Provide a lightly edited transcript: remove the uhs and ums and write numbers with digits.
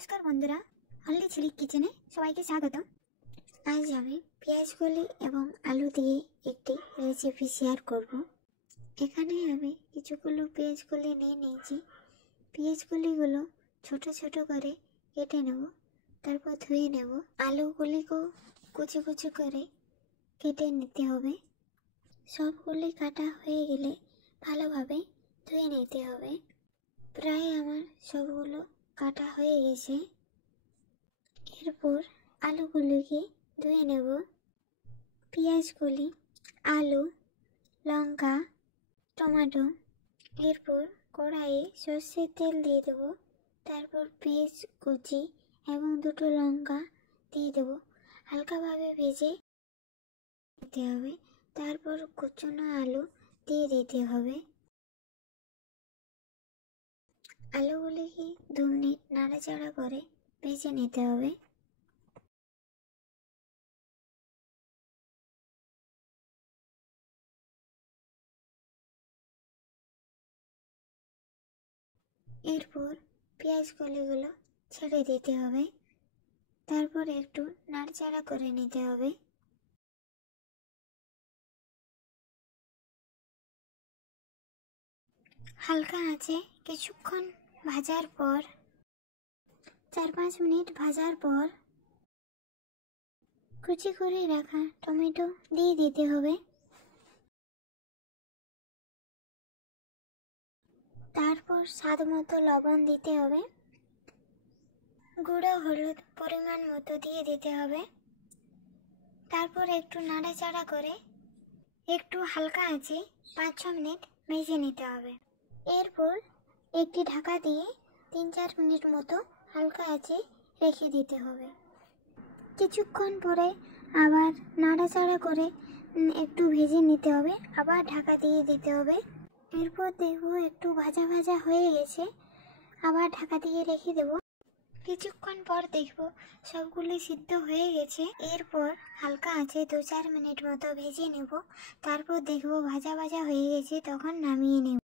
নমস্কার বন্ধুরা, অনলি ঝিলিক কিচেনে সবাইকে স্বাগত। আজ আমি পেঁয়াজকলি এবং আলু দিয়ে একটি রেসিপি শেয়ার করব। এখানে আমি কিছুগুলো পেঁয়াজকলি নিয়ে নিয়েছি। পেঁয়াজকলিগুলো ছোট ছোট করে কেটে নেব, তারপর ধুয়ে নেব। আলুগুলিকেও কুচি কুচি করে কেটে নিতে হবে। সবগুলি কাটা হয়ে গেলে ভালোভাবে ধুয়ে নিতে হবে। প্রায় আমার সবগুলো কাটা হয়ে গেছে। এরপর আলুগুলিকে ধুয়ে নেব। পেঁয়াজগুলি, আলু, লঙ্কা, টমেটো, এরপর কড়াইয়ে সর্ষের তেল দিয়ে দেবো। তারপর পেঁয়াজ কুচি এবং দুটো লঙ্কা দিয়ে দেবো। হালকাভাবে ভেজে দিতে হবে। তারপর কুচনো আলু দিয়ে দিতে হবে। আলুগুলিকে 2 মিনিট নাড়াচাড়া করে ভেজে নিতে হবে। এরপর পেঁয়াজকলিগুলো ছেড়ে দিতে হবে। তারপর একটু নাড়াচাড়া করে নিতে হবে। হালকা আঁচে কিছুক্ষণ ভাজার পর 4-5 মিনিট ভাজার পর কুচি করে রাখা টমেটো দিয়ে দিতে হবে। তারপর স্বাদ মতো লবণ দিতে হবে। গুঁড়ো হলুদ পরিমাণ মতো দিয়ে দিতে হবে। তারপর একটু নাড়াচাড়া করে একটু হালকা আঁচে 5-6 মিনিট ভেজে নিতে হবে। এরপর একটি ঢাকা দিয়ে 3-4 মিনিট মতো হালকা আঁচে রেখে দিতে হবে। কিছুক্ষণ পরে আবার নাড়াচাড়া করে একটু ভেজে নিতে হবে। আবার ঢাকা দিয়ে দিতে হবে। এরপর দেখব একটু ভাজা ভাজা হয়ে গেছে। আবার ঢাকা দিয়ে রেখে দেব। কিছুক্ষণ পর দেখব সবগুলি সিদ্ধ হয়ে গেছে। এরপর হালকা আঁচে 2-4 মিনিট মতো ভেজে নেব। তারপর দেখব ভাজা ভাজা হয়ে গেছে, তখন নামিয়ে নেব।